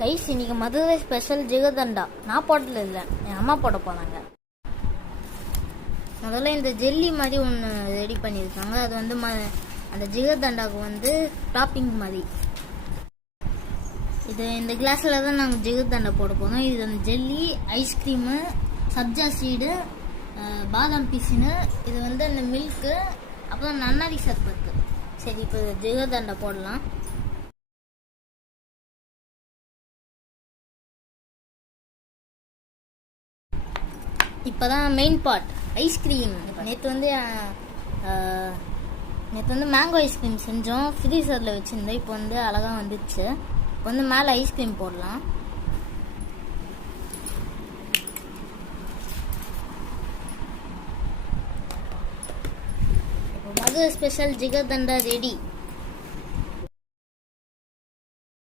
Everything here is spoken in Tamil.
கைஸ் இன்னைக்கு மதுரை ஸ்பெஷல் ஜிகர்தண்டா. நான் போட்டது இல்லை, என் அம்மா போட போனாங்க. முதல்ல இந்த ஜெல்லி மாதிரி ஒன்று ரெடி பண்ணியிருக்காங்க. அது வந்து அந்த ஜிகர்தண்டாவுக்கு வந்து டாப்பிங் மாதிரி. இது இந்த கிளாஸில் தான் நாங்கள் ஜிகர்தண்டா போட போனோம். இது அந்த ஜெல்லி, ஐஸ்கிரீமு, சப்ஜா சீடு, பாதாம் பீஸுன்னு, இது வந்து அந்த மில்க்கு, அப்புறம் நன்னாரி சர்பத்து. சரி, இப்போ ஜிகர்தண்டா போடலாம். இப்போதான் மெயின் பார்ட், ஐஸ்கிரீம். நேற்று வந்து மேங்கோ ஐஸ்கிரீம் செஞ்சோம், ஃப்ரீசரில் வச்சுருந்தோம். இப்போ வந்து அழகாக வந்துடுச்சு. இப்போ வந்து மேலே ஐஸ்கிரீம் போடலாம். இப்போ மதுரை ஸ்பெஷல் ஜிகர்தண்டா ரெடி.